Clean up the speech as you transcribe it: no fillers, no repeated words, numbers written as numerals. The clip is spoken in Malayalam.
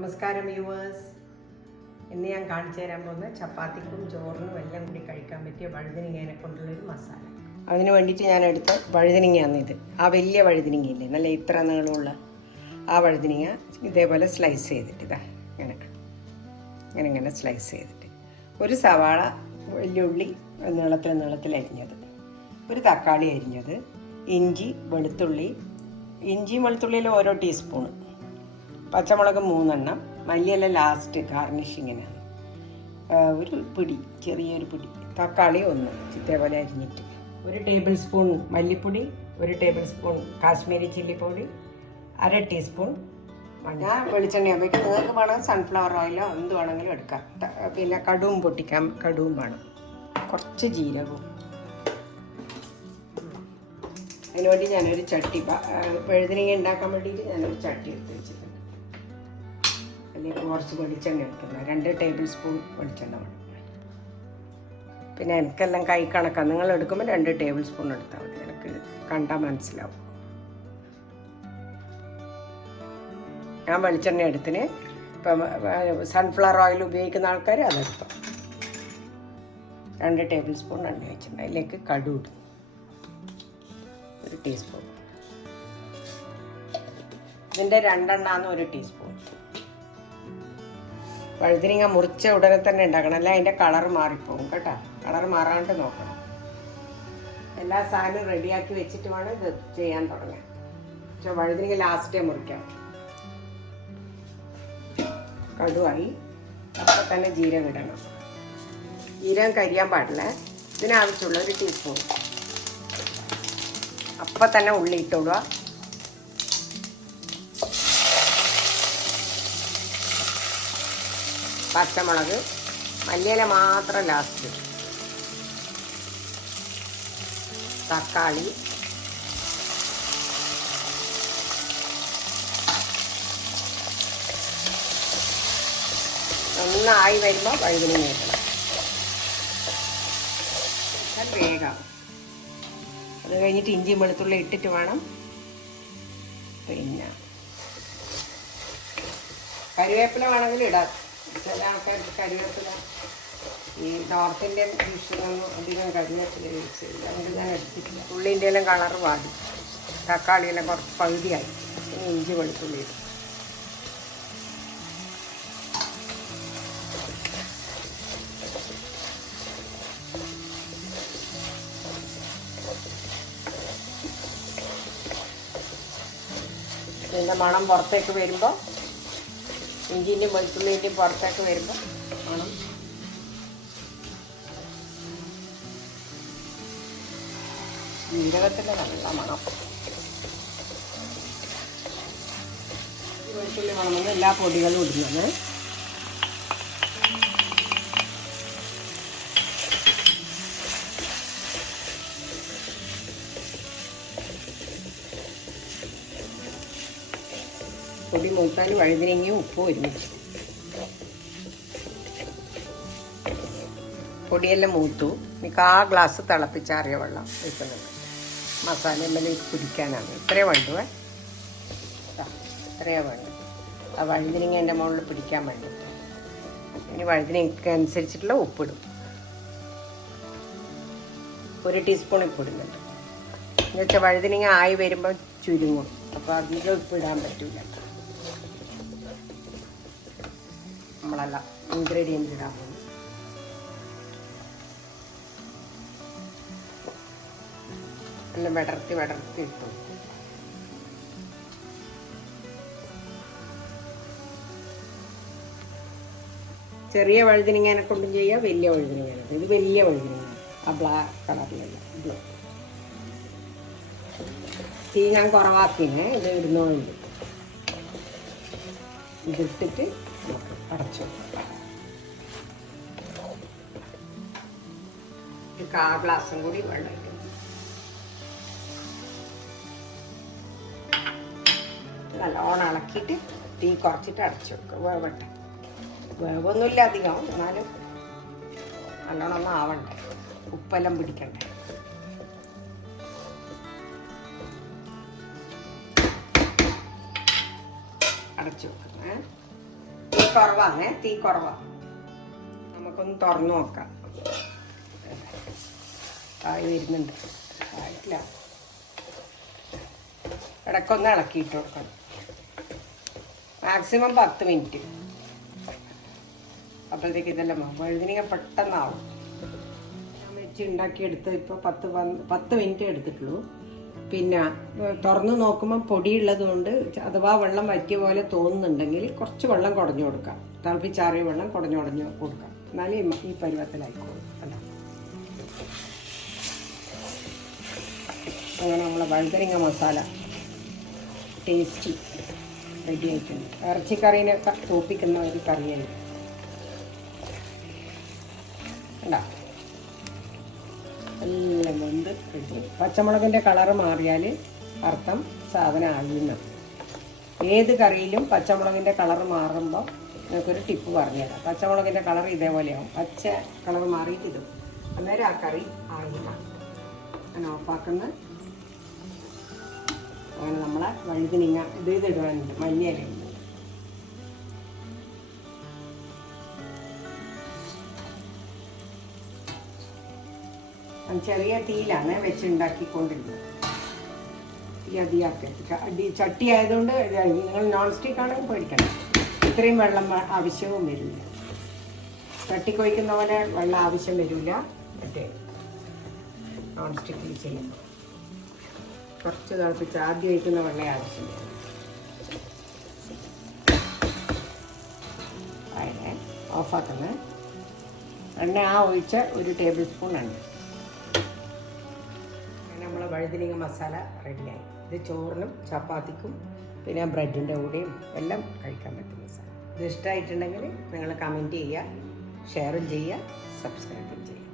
നമസ്കാരം വ്യൂവേഴ്സ്. ഇന്ന് ഞാൻ കാണിച്ചു തരാൻ പോകുന്ന ചപ്പാത്തിക്കും ചോറിനും എല്ലാം കൂടി കഴിക്കാൻ പറ്റിയ വഴുതനങ്ങേനെ കൊണ്ടുള്ളൊരു മസാല. അതിന് വേണ്ടിയിട്ട് ഞാൻ എടുത്ത വഴുതനങ്ങയാണ് ഇത്. ആ വലിയ വഴുതനങ്ങയില്ലേ, നല്ല ഇത്ര നീളമുള്ള ആ വഴുതനങ്ങ ഇതേപോലെ സ്ലൈസ് ചെയ്തിട്ട് ഇതാ ഇങ്ങനെ സ്ലൈസ് ചെയ്തിട്ട്, ഒരു സവാള വെല്ലുള്ളി നീളത്തിൽ അരിഞ്ഞത്, ഒരു തക്കാളി അരിഞ്ഞത്, ഇഞ്ചിയും വെളുത്തുള്ളിയിൽ ഓരോ ടീസ്പൂണ്, പച്ചമുളക് 3 എണ്ണം, മല്ലിയില ലാസ്റ്റ് ഗാർണിഷിങ്ങിനാണ്, ഒരു പിടി ചെറിയൊരു പിടി തക്കാളി 1 ഇതേപോലെ അരിഞ്ഞിട്ട്, 1 ടേബിൾ സ്പൂൺ മല്ലിപ്പൊടി, 1 ടേബിൾ സ്പൂൺ കാശ്മീരി ചില്ലി പൊടി, 1/2 ടീസ്പൂൺ മഞ്ഞ. വെളിച്ചെണ്ണ ആകുമ്പോഴേക്കും നിങ്ങൾക്ക് വേണമെങ്കിൽ സൺഫ്ലവർ ഓയിലോ എന്ത് വേണമെങ്കിലും എടുക്കാം. പിന്നെ കടുവും പൊട്ടിക്കാം, കടുവും വേണം, കുറച്ച് ജീരകവും. അതിനുവേണ്ടി ഞാനൊരു ചട്ടി, വഴുതനങ്ങ ഉണ്ടാക്കാൻ വേണ്ടിയിട്ട് ഞാനൊരു ചട്ടി എടുത്ത് വെച്ചിട്ടുണ്ട്. അതിലേക്ക് കുറച്ച് വെളിച്ചെണ്ണ എടുക്കുന്നത്, 2 ടേബിൾ സ്പൂൺ വെളിച്ചെണ്ണ വേണം. പിന്നെ എനിക്കെല്ലാം കൈ കണക്കാണ്, നിങ്ങൾ എടുക്കുമ്പോൾ 2 ടേബിൾ സ്പൂൺ എടുത്താൽ മതി, എനിക്ക് കണ്ടാൽ മനസ്സിലാവും. ഞാൻ വെളിച്ചെണ്ണ എടുത്തിന്, ഇപ്പം സൺഫ്ലവർ ഓയിൽ ഉപയോഗിക്കുന്ന ആൾക്കാർ അതെടുത്തോ. 2 ടേബിൾ സ്പൂൺ എണ്ണ വെച്ചിട്ടുണ്ട്. അതിലേക്ക് കടുക് ഇടും, 1 ടീസ്പൂൺ. ഇതിൻ്റെ 2 എണ്ണാന്ന് 1 ടീസ്പൂൺ. വഴുതനങ്ങ മുറിച്ച ഉടനെ തന്നെ ഉണ്ടാക്കണം, അല്ല അതിൻ്റെ കളർ മാറിപ്പോകും കേട്ടോ. കളർ മാറാണ്ട് നോക്കണം. എല്ലാ സാധനവും റെഡിയാക്കി വെച്ചിട്ട് വേണം ഇത് ചെയ്യാൻ തുടങ്ങാൻ. പക്ഷേ വഴുതനങ്ങ ലാസ്റ്റേ മുറിക്കാം. കടുവായി അപ്പോൾ തന്നെ ജീരകം ഇടണം. ജീരകം കരിയാൻ പാടില്ല. ഇതിനാവശ്യമുള്ള 1 ടീസ്പൂൺ. അപ്പം തന്നെ ഉള്ളി ഇട്ടോളുക. പച്ചമുളക്, മല്ലിയില മാത്രം ലാസ്റ്റ്, തക്കാളി, നന്നായി വരുമ്പോൾ വഴുതനങ്ങ ഇടണം. വേഗം അത് കഴിഞ്ഞിട്ട് ഇഞ്ചിയും വെളുത്തുള്ളി ഇട്ടിട്ട് വേണം. പിന്നെ കറിവേപ്പില വേണമെങ്കിൽ ഇടാം. ചില ആൾക്കാർക്ക് കറിവേപ്പില, ഈ നോർത്ത് ഇന്ത്യൻ ഡിഷിനൊന്നും അധികം കറിവേപ്പില യൂസ് ചെയ്യില്ല, അതുകൊണ്ട് ഞാൻ എടുത്തിട്ടില്ല. ഉള്ളിൻ്റെ എല്ലാം കളർ വാടി, തക്കാളിയെല്ലാം കുറച്ച് പകുതിയായി. പിന്നെ ഇഞ്ചി വെളുത്തുള്ളി ഇടും. ഇതിൻ്റെ മണം പുറത്തേക്ക് വരുമ്പോൾ, ഇഞ്ചിൻ്റെയും വെളുത്തുള്ളിൻ്റെയും പുറത്തേക്ക് വരുമ്പോൾ മണം ജീരകത്തിൻ്റെ നല്ല മണം. വെളുത്തുള്ളി മണമെന്ന് എല്ലാ പൊടികളും ഇടുന്നത്. പൊടി മൂത്താൽ വഴുതനങ്ങയും ഉപ്പും ഒരുമിച്ച്. പൊടിയെല്ലാം മൂത്തു. എനിക്ക് 1 ഗ്ലാസ് തിളപ്പിച്ചാറിയ വെള്ളം വെക്കുന്നുണ്ട്. മസാല എമ്മല് പിടിക്കാനാണ്. ഇത്രയേ വേണ്ടുവേ, ഇത്രയേ വേണ്ടു. ആ വഴുതനങ്ങ എൻ്റെ മുകളിൽ പിടിക്കാൻ വേണ്ടി. ഇനി വഴുതനങ്ങയ്ക്ക് അനുസരിച്ചിട്ടുള്ള ഉപ്പിടും. 1 ടീസ്പൂൺ ഉപ്പിടുന്നുണ്ട്. എന്നുവെച്ചാൽ വഴുതനങ്ങ ആയി വരുമ്പോൾ ചുരുങ്ങും, അപ്പോൾ അധികം ഉപ്പിടാൻ പറ്റില്ല. നമ്മളെല്ലാം ഇൻഗ്രീഡിയൻസ് ഇടാൻ പോകും. എല്ലാം വിടർത്തി ഇട്ടു. ചെറിയ വഴുതനങ്ങേനെ കൊണ്ടും ചെയ്യാം, വലിയ വഴുതനങ്ങേനെ. ഇത് വലിയ വഴുതനങ്ങ, ആ ബ്ലാക്ക് കളറിലല്ല, ബ്ലൂ. തീ ഞാൻ കുറവാക്കിനെ, ഇത് ഇടുന്നതുകൊണ്ട്. ഇതിട്ടിട്ട് അടച്ചു. 1/4 ഗ്ലാസും കൂടി വെള്ളം ഇട്ടു. നല്ലോണം ഇളക്കിയിട്ട് തീ കുറച്ചിട്ട് അടച്ചു വെക്കുക. വേവട്ടെ. വേവൊന്നുമില്ല അധികം, എന്നാലും നല്ലോണം ഒന്നും ആവണ്ടേ, ഉപ്പെല്ലാം പിടിക്കണ്ടേ. അടച്ചു വെക്കുന്നത്. കുറവാണ്, തീ കുറവാണ്. നമുക്കൊന്ന് തുറന്നു നോക്കാം. ആയി വരുന്നുണ്ട്. ആയിട്ടില്ല. ഇടയ്ക്കൊന്ന് ഇളക്കിയിട്ട് കൊടുക്കണം. Maximum 10 minute. അപ്പോഴത്തേക്ക് ഇതെല്ലാം വഴുതിനിങ്ങ പെട്ടെന്നാവും. ഞാൻ വെച്ച് ഉണ്ടാക്കിയെടുത്ത് ഇപ്പോൾ 10 മിനിറ്റ് എടുത്തിട്ടുള്ളൂ. പിന്നെ തുറന്ന് നോക്കുമ്പോൾ പൊടിയുള്ളത് കൊണ്ട് അഥവാ വെള്ളം വറ്റിയ പോലെ തോന്നുന്നുണ്ടെങ്കിൽ കുറച്ച് വെള്ളം കുടഞ്ഞു കൊടുക്കാം. തിളപ്പിച്ചാറിയ വെള്ളം കുടഞ്ഞു കൊടുക്കാം. എന്നാലും ഈ പരുവത്തിലായിക്കോളും. അല്ല, അങ്ങനെ നമ്മളെ വഴുതനങ്ങ മസാല ടേസ്റ്റി റെഡി ആയിട്ടുണ്ട്. ഇറച്ചിക്കറീനൊക്കെ തോപ്പിക്കുന്ന ഒരു കറിയായി. ഉണ്ടാ എല്ലാം വെന്ത് റെഡി. പച്ചമുളകിൻ്റെ കളറ് മാറിയാൽ അർത്ഥം സാധനം ആകുന്ന. ഏത് കറിയിലും പച്ചമുളകിൻ്റെ കളറ് മാറുമ്പോൾ നിങ്ങൾക്കൊരു ടിപ്പ് പറഞ്ഞുതരാം. പച്ചമുളകിൻ്റെ കളർ ഇതേപോലെയാവും. പച്ച കളർ മാറിയിട്ട് ഇതും അന്നേരം ആ കറി ആകില്ല. ഞാൻ ഓഫാക്കുന്ന. അങ്ങനെ നമ്മളെ വഴുതിനിങ്ങ ഇതിടുവാനുണ്ട്. മല്ലിയിലുണ്ട്. ചെറിയ തീയിലാണ് വെച്ചുണ്ടാക്കിക്കൊണ്ടിരുന്നത്. തീ അധികമാക്കി ചട്ടി ആയതുകൊണ്ട് നിങ്ങൾ നോൺ സ്റ്റിക്ക് ആണെങ്കിൽ പേടിക്കണം. ഇത്രയും വെള്ളം ആവശ്യവും വരില്ല. തട്ടിക്കൊഴിക്കുന്ന പോലെ വെള്ളം ആവശ്യം വരില്ല. മറ്റേ നോൺ സ്റ്റിക്കിൽ ചെയ്യുമ്പോൾ കുറച്ച് തിളപ്പിച്ച് ആദ്യം ഒഴിക്കുന്ന വെള്ളം ആവശ്യം വരും. അതിനെ ഓഫാക്കുന്നത്. എണ്ണ ഒഴിച്ച 1 ടേബിൾ സ്പൂൺ എണ്ണ. നമ്മളെ വഴുതിനിങ്ങ മസാല റെഡിയായി. ഇത് ചോറിനും ചപ്പാത്തിക്കും പിന്നെ ബ്രെഡിൻ്റെ കൂടെയും എല്ലാം കഴിക്കാൻ പറ്റുന്ന സാധനം. ഇത് ഇഷ്ടമായിട്ടുണ്ടെങ്കിൽ നിങ്ങൾ കമൻറ്റ് ചെയ്യുക, ഷെയറും ചെയ്യുക, സബ്സ്ക്രൈബും ചെയ്യുക.